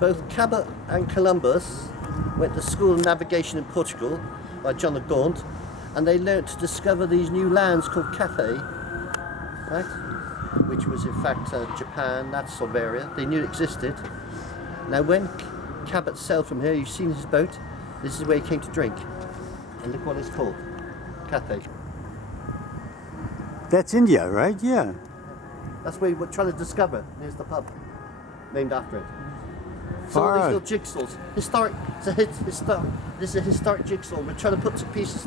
Both Cabot and Columbus went to school in navigation in Portugal by John of Gaunt, and they learnt to discover these new lands called Cathay, right? Which was in fact Japan, that sort of area. They knew it existed. Now when Cabot sailed from here, you've seen his boat, this is where he came to drink. And look what it's called, Cathay. That's India, right? Yeah. That's where we're trying to discover. There's the pub, named after it. So Far all out. these little jigsaws, historic. This is a historic jigsaw. We're trying to put some pieces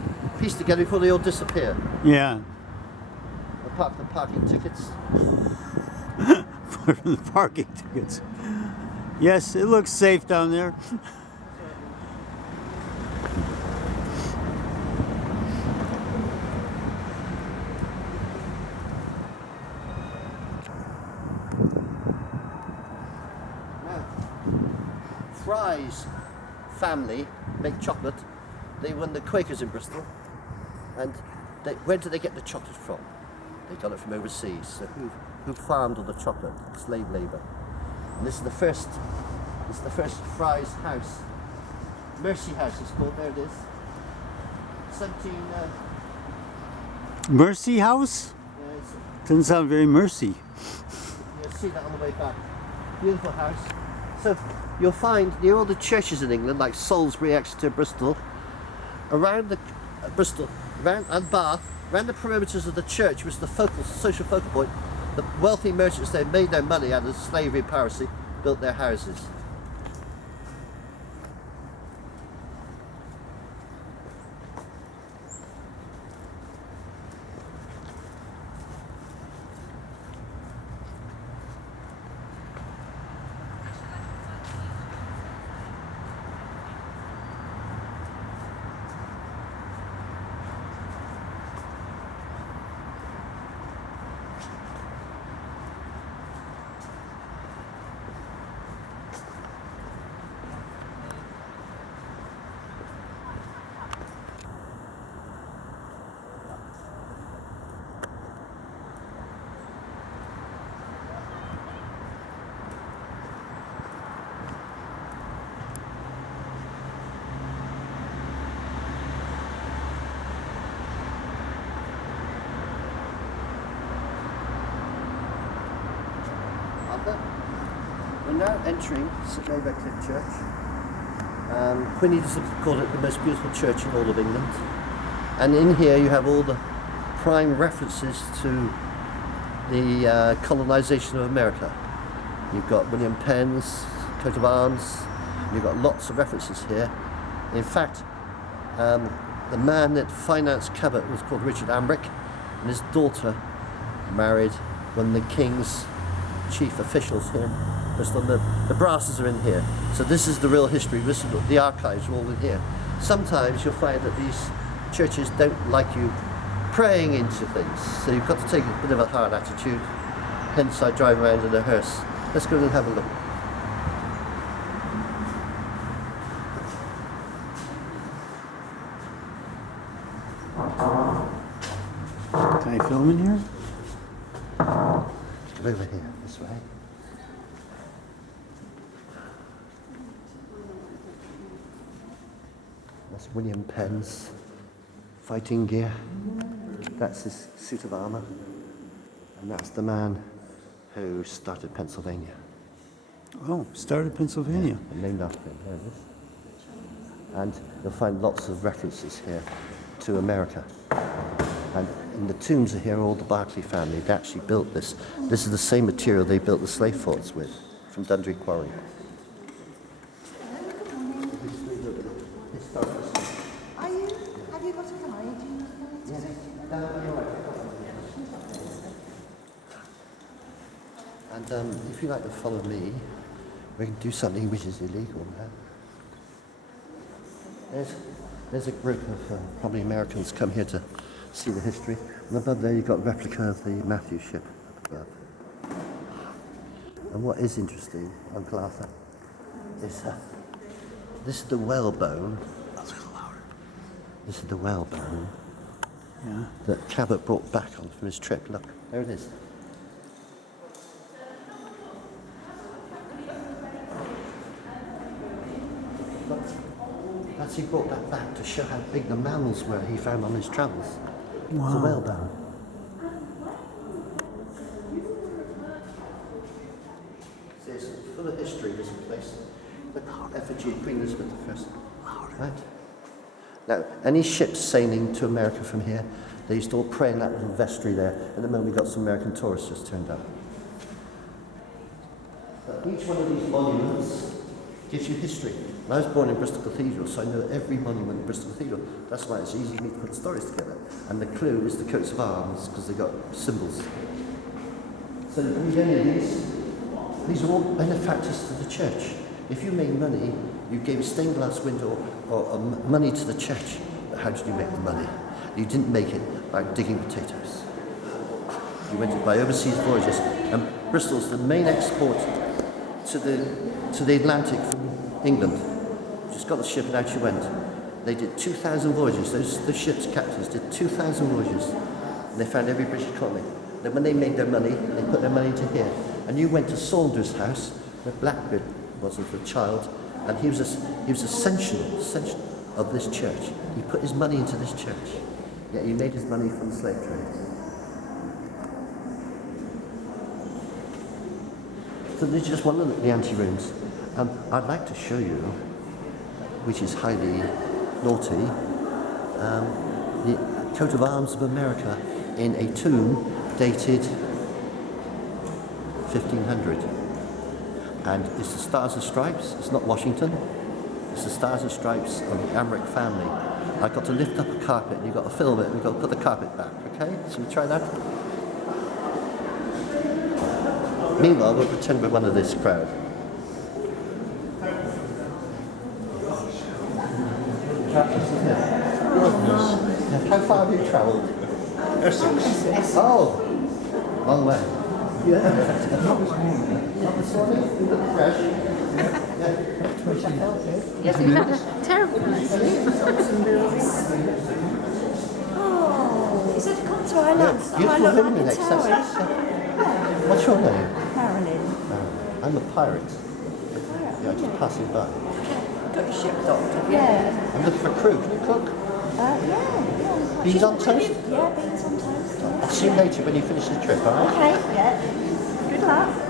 together before they all disappear. Yeah. Apart from the parking tickets. For the parking tickets. Yes, it looks safe down there. Fry's family make chocolate. They were the Quakers in Bristol, and where did they get the chocolate from? They got it from overseas. So who farmed all the chocolate? Slave labour. And this is the first Fry's house. Mercy House it's called. There it is. 17. Mercy House? Doesn't sound very mercy. You'll see that on the way back. Beautiful house. So you'll find near all the churches in England, like Salisbury, Exeter, Bristol, around and Bath, around the perimeters of the church was the social focal point. The wealthy merchants, they made their money out of slavery and piracy, built their houses. We're now entering St Mary Redcliffe Church. Queen Elizabeth called it the most beautiful church in all of England. And in here you have all the prime references to the colonisation of America. You've got William Penn's coat of arms. You've got lots of references here. In fact, the man that financed Cabot was called Richard Ambrick, and his daughter married one of the King's chief officials here in Bristol. The brasses are in here. So this is the real history. This is the archives are all in here. Sometimes you'll find that these churches don't like you praying into things. So you've got to take a bit of a hard attitude. Hence I drive around in a hearse. Let's go and have a look. Can I film in here? Come over here, this way. That's William Penn's fighting gear. That's his suit of armour. And that's the man who started Pennsylvania. Oh, started Pennsylvania. And named after him, there it is. And you'll find lots of references here to America. And in the tombs here, all the Berkeley family, they actually built this. This is the same material they built the slave forts with, from Dundry Quarry. Have you got a guide? And if you'd like to follow me, we can do something which is illegal now. There's a group of probably Americans come here to see the history. And above there you've got a replica of the Matthew ship up above. And what is interesting, Uncle Arthur, is this is the whalebone. This is the whalebone that Cabot brought back on from his trip. Look, there it is. He brought that back to show how big the mammals were he found on his travels. It's a Wow. whalebone. See, it's full of history, this place. The effigy of Queen Elizabeth I. Right? Now, any ships sailing to America from here, they used to all pray in that little vestry there. At the moment, we got some American tourists just turned up. Each one of these monuments gives you history. And I was born in Bristol Cathedral, so I know every monument in Bristol Cathedral. That's why it's easy for me to put stories together. And the clue is the coats of arms, because they've got symbols. So you read any of these are all benefactors to the church. If you made money, you gave a stained glass window or money to the church. But how did you make the money? You didn't make it by digging potatoes. You went it by overseas voyages. And Bristol's the main export to the Atlantic from England. You just got the ship and out you went. They did 2,000 voyages. Those ship's captains did 2,000 voyages. And they found every British colony. Then when they made their money, they put their money into here. And you went to Saunders' house, where Blackbeard was as a child, and he was essential of this church. He put his money into this church. Yet he made his money from the slave trade. So there's just one look at the ante-rooms. I'd like to show you, which is highly naughty, the coat of arms of America in a tomb dated 1500. And it's the Stars and Stripes. It's not Washington. It's the Stars and Stripes of the Amric family. I've got to lift up a carpet, and you've got to film it, and you've got to put the carpet back, okay? So we try that? Meanwhile, we'll pretend we're one of this crowd. How far have you travelled? Essex. Oh, long way. Yeah. Not this morning? You look fresh. Yes, we've had a terrible night's sleep. Oh, is it a come to our lunch? Beautiful women in excess. What's your name? Marilyn. I'm a pirate. Yeah, just passing by. Got your ship doctor? Yeah. I'm looking for crew. Can you cook? Yeah. Beans on toast? Yeah, beans on toast. I'll see you later when you finish the trip, all right? Okay, yeah. Good luck.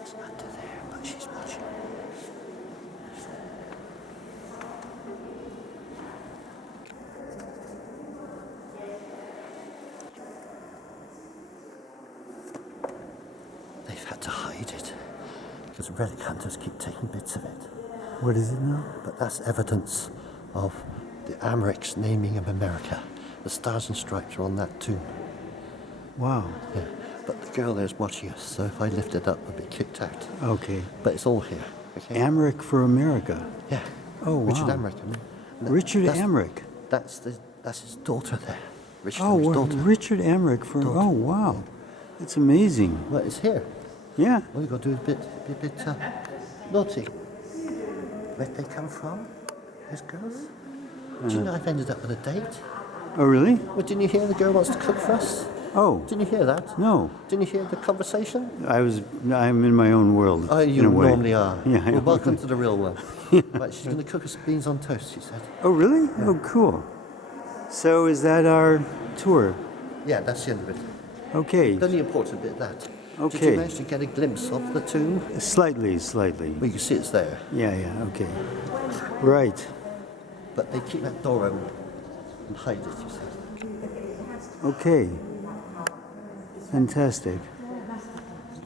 It's under there, but she's watching. They've had to hide it because relic hunters keep taking bits of it. What is it now? But that's evidence of the Amric's naming of America. The Stars and Stripes are on that tomb. Wow. Yeah. But the girl there's watching us, so if I lift it up, I'll be kicked out. Okay. But it's all here. Okay? Amric for America. Yeah. Oh, wow. Richard Amric. I mean, Richard that's- Amric. That's his daughter there. Richard Oh, Amric's well, daughter. Richard Amric for. Daughter. Oh, wow. It's amazing. Well, it's here. Yeah. All you've got to do is be a bit naughty. Where they come from, these girls? Do you know I've ended up with a date? Oh, really? Well, didn't you hear the girl wants to cook for us? Oh, Didn't you hear that? no. Didn't you hear the conversation? I'm in my own world. Oh, in you a way. normally are. Yeah, I Well, know. welcome to the real one. Right, she's going to cook us beans on toast, she said. Oh, really? Oh, cool. So is that our tour? Yeah, that's the end of it. Okay. The only important bit, that. Did Okay. you manage to get a glimpse of the tomb? Slightly. Well, you can see it's there. Yeah, okay. Right. But they keep that door open and hide it, you see. Okay. Fantastic.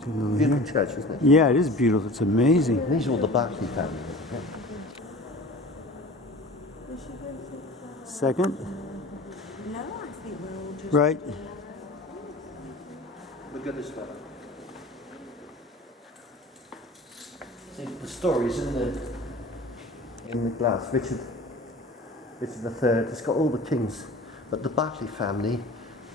Take a look Beautiful here. church, isn't it? Yeah, it is beautiful. It's amazing. These are all the Barclay family. Yeah. Second? No, I think we're all just. Right. We'll go this way. See, the stories in the glass. Richard III. It's got all the kings, but the Barclay family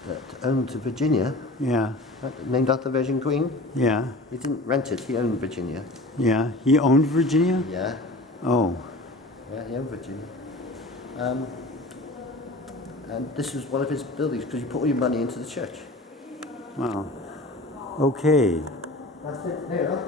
that owned Virginia, Yeah. right, named after the Virgin Queen. Yeah. He didn't rent it. He owned Virginia. Yeah. He owned Virginia? Yeah, Oh. yeah, he owned Virginia. And this was one of his buildings because you put all your money into the church. Wow. Okay. That's it. There.